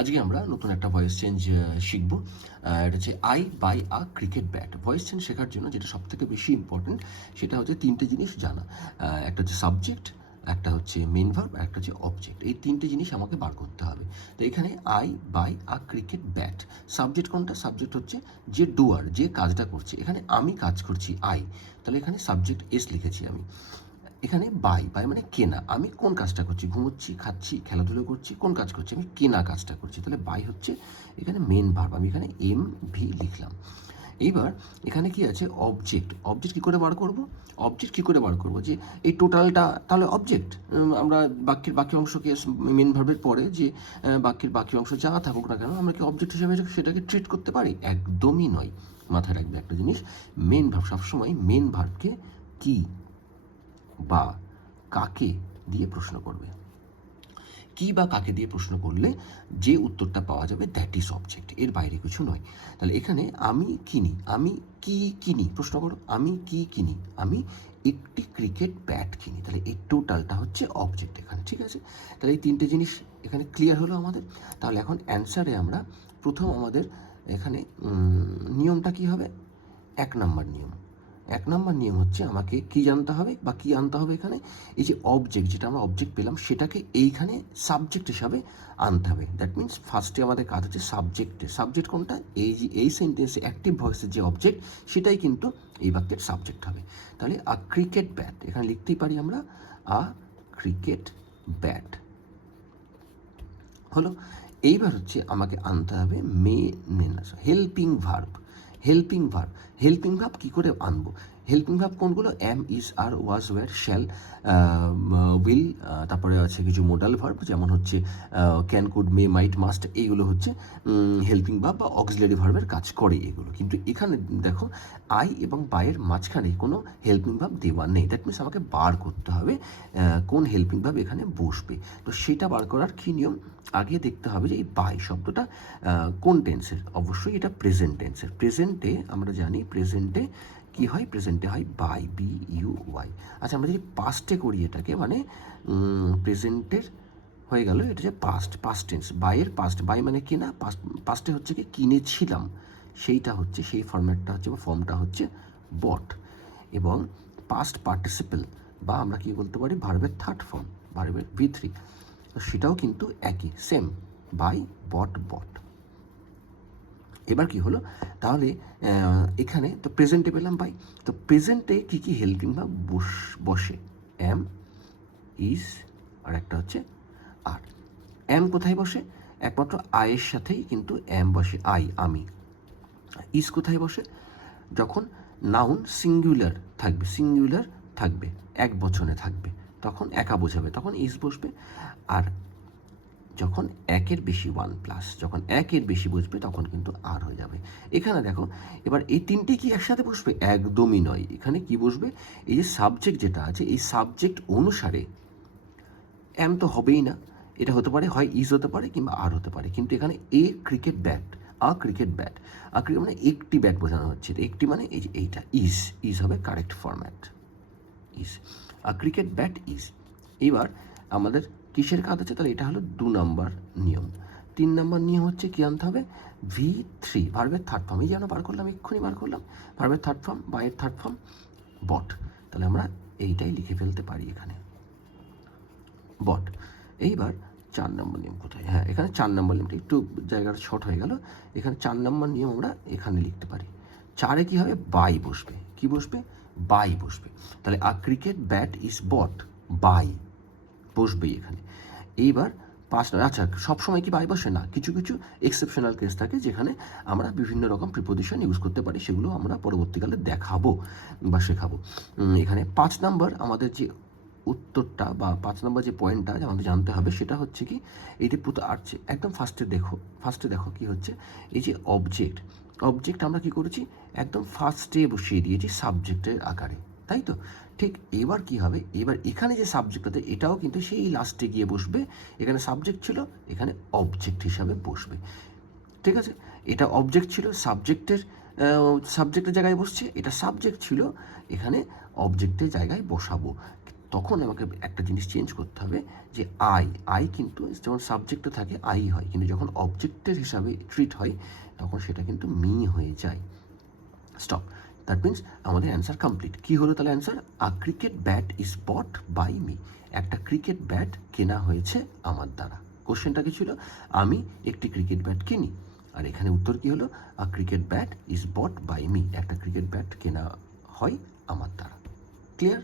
আজকে আমরা নতুন একটা ভয়েস চেঞ্জ শিখব। এটা হচ্ছে I buy a cricket bat. Voice change শেখার জন্য যেটা সবথেকে বেশি ইম্পর্টেন্ট সেটা হচ্ছে তিনটে জিনিস জানা। একটা হচ্ছে সাবজেক্ট, একটা হচ্ছে মেন ভার্ব, আর একটা হচ্ছে অবজেক্ট। এই তিনটে জিনিস আমাকে বার করতে হবে। তো এখানে I buy a cricket bat, subject কোনটা? সাবজেক্ট হচ্ছে যে ডুয়ার, যে কাজটা করছে। এখানে আমি কাজ করছি আই, তাহলে এখানে সাবজেক্ট এস লিখেছি আমি। এখানে বাই বাই মানে কেনা, আমি কোন কাজটা করছি? ঘুমোচ্ছি, খাচ্ছি, খেলাধুলো করছি, কোন কাজ করছি? আমি কেনা কাজটা করছি। তাহলে বাই হচ্ছে এখানে মেন ভার্ব, আমি এখানে এম ভি লিখলাম। এইবার এখানে কি আছে? অবজেক্ট। অবজেক্ট কী করে বার করব? অবজেক্ট কী করে বার করব? যে এই টোটালটা তাহলে অবজেক্ট। আমরা বাক্যের বাকি অংশকে মেন ভার্বের পরে যে বাক্যের বাকি অংশ যা থাকুক না কেন, আমরা কি অবজেক্ট হিসেবে সেটাকে ট্রিট করতে পারি? একদমই নয়। মাথায় রাখবে একটা জিনিস, মেন ভার্ব সবসময় মেন ভার্বকে কি বা কাকে দিয়ে প্রশ্ন করবে। কি বা কাকে দিয়ে প্রশ্ন করলে যে উত্তরটা পাওয়া যাবে দ্যাট ইজ অবজেক্ট, এর বাইরে কিছু নয়। তাহলে এখানে আমি কিনি, আমি কি কিনি? প্রশ্ন করো, আমি কি কিনি? আমি একটি ক্রিকেট ব্যাট কিনি। তাহলে এই টোটালটা হচ্ছে অবজেক্ট এখানে, ঠিক আছে? তাহলে এই তিনটে জিনিস এখানে ক্লিয়ার হলো আমাদের। তাহলে এখন অ্যান্সারে আমরা প্রথম আমাদের এখানে নিয়মটা কি হবে? 1 নম্বর নিয়ম। 1 নম্বর নিয়ম হচ্ছে আমাকে কি জানতে হবে বা কি আনতে হবে এখানে? এই যে অবজেক্ট, যেটা আমরা অবজেক্ট পেলাম সেটাকে এইখানে সাবজেক্ট হিসাবে আনতে হবে। দ্যাট মিনস ফার্স্টে আমাদের কাজ হচ্ছে সাবজেক্টে। সাবজেক্ট কোনটা? এই যে এই সেন্টেন্সে অ্যাক্টিভ ভয়েসের যে অবজেক্ট সেটাই কিন্তু এই বাক্যের সাবজেক্ট হবে। তাহলে আ ক্রিকেট ব্যাট, এখানে লিখতেই পারি আমরা আ ক্রিকেট ব্যাট হলো। এইবার হচ্ছে আমাকে আনতে হবে helping verb. Helping verb, helping verb কী করে আনবো? হেল্পিং ভার্ব কোনগুলো? Am, is, are, was, were, shall, will, তারপরে আছে কিছু মোডাল ভার্ব যেমন হচ্ছে can, could, may, might, must. এইগুলো হচ্ছে হেল্পিং ভার্ব বা অক্সিলারি ভার্বের কাজ করে এগুলো। কিন্তু এখানে দেখো আই এবং বাইয়ের মাঝখানে কোনো হেল্পিং ভার্ব দেওয়া নেই। দ্যাট মিনস আমাকে বার করতে হবে কোন হেল্পিং ভার্ব এখানে বসবে। তো সেটা বার করার কী নিয়ম? আগে দেখতে হবে যে এই বাই শব্দটা কোন টেন্সের। অবশ্যই এটা প্রেজেন্ট টেন্সের। প্রেজেন্টে আমরা জানি প্রেজেন্টে কি হয়? প্রেজেন্টে হয় বাই, বি ইউ ওয়াই। আচ্ছা, আমরা যদি পাস্টে করি এটাকে, মানে প্রেজেন্টের হয়ে গেল এটা যে পাস্ট টেন্স, বাইয়ের পাস্ট। বাই মানে কিনা, পাস্টে হচ্ছে কি কিনেছিলাম, সেইটা হচ্ছে সেই ফর্ম্যাটটা হচ্ছে বা ফর্মটা হচ্ছে বট। এবং পাস্ট পার্টিসিপেল বা আমরা কি বলতে পারি ভার্বের থার্ড ফর্ম, ভার্বের V3, তো সেটাও কিন্তু একই, সেম, বাই, বট। এবার কি হলো? তাহলে এখানে তো প্রেজেন্টে পেলাম বাই, তো প্রেজেন্টে কী কী হেল্পিং ভার্ব বসে? অ্যাম, ইজ, আর একটা হচ্ছে আর। অ্যাম কোথায় বসে? একমাত্র আয়ের সাথেই কিন্তু অ্যাম বসে, আই, আমি। ইজ কোথায় বসে? যখন নাউন সিঙ্গুলার থাকবে, এক বচনে থাকবে, তখন একা বোঝাবে, তখন ইজ বসবে। আর যখন একের বেশি 1+, যখন একের বেশি বসবে তখন কিন্তু আর হয়ে যাবে। এখানে দেখো, এবার এই তিনটে কি একসাথে বসবে? একদমই নয়। এখানে কি বসবে? এই যে সাবজেক্ট যেটা আছে, এই সাবজেক্ট অনুসারে অ্যাম তো হবেই না, এটা হতে পারে হয় ইজ হতে পারে কিংবা আর হতে পারে। কিন্তু এখানে এ ক্রিকেট ব্যাট, আ ক্রিকেট ব্যাট, আ ক্রিকেট মানে একটি ব্যাট বোঝানো হচ্ছে। একটি মানে এই যে এইটা ইজ হবে correct format, is. A cricket bat is. এবার আমাদের কিসের কাজ আছে? তাহলে এটা হলো 2 নম্বর নিয়ম। 3 নম্বর নিয়ম হচ্ছে কি আনতে হবে? V3, ভার্বের থার্ড ফর্ম। এই যে আমরা এক্ষুনি বার করলাম ভার্বের থার্ড ফর্ম, বাইয়ের থার্ড ফর্ম বট। তাহলে আমরা এইটাই লিখে ফেলতে পারি এখানে, বট। এইবার 4 নম্বর নিয়ম কোথায়? হ্যাঁ, এখানে 4 নম্বর নিয়মটা একটু জায়গাটা শর্ট হয়ে গেল। এখানে 4 নম্বর নিয়ম আমরা এখানে লিখতে পারি। 4-এ কী হবে? বাই বসবে। কি বসবে? বাই বসবে। তাহলে a cricket bat is bought by, বসবেই এখানে। এইবার 5 নম্বর, আচ্ছা সবসময় কি বাই বসে না, কিছু কিছু এক্সেপশনাল কেস থাকে যেখানে আমরা বিভিন্ন রকম প্রিপোজিশন ইউজ করতে পারি, সেগুলো আমরা পরবর্তীকালে দেখাবো বা শেখাবো। এখানে 5 নম্বর আমাদের যে উত্তরটা বা 5 নম্বর যে পয়েন্টটা আমাদের জানতে হবে সেটা হচ্ছে কি, এইটি আসছে একদম ফার্স্টে দেখো কি হচ্ছে, এই যে অবজেক্ট আমরা কি করেছি? একদম ফার্স্টে বসিয়ে দিয়েছি সাবজেক্টের আকারে, তাই তো? ঠিক এবার কি হবে? এবার এখানে যে সাবজেক্টটাতে এটাও কিন্তু সেই লাস্টে গিয়ে বসবে। এখানে সাবজেক্ট ছিল, এখানে অবজেক্ট হিসাবে বসবে, ঠিক আছে? এটা অবজেক্ট ছিল, সাবজেক্টের জায়গায় বসছে, এটা সাবজেক্ট ছিল, এখানে অবজেক্টের জায়গায় বসাবো। তখন আমাকে একটা জিনিস চেঞ্জ করতে হবে যে আই কিন্তু যেমন সাবজেক্টে থাকে আই হয়, কিন্তু যখন অবজেক্টের হিসাবে ট্রিট হয় তখন সেটা কিন্তু মি হয়ে যায়। স্টপ। দ্যাট মিনস আমাদের অ্যান্সার কমপ্লিট। কী হলো তাহলে answer? A cricket bat is bought by me. একটা ক্রিকেট ব্যাট কেনা হয়েছে আমার দ্বারা। কোশ্চেনটা কি ছিল? আমি একটি ক্রিকেট ব্যাট কিনি। আর এখানে উত্তর কী হলো? A cricket bat is bought by me. একটা ক্রিকেট ব্যাট কেনা হয় আমার দ্বারা। ক্লিয়ার?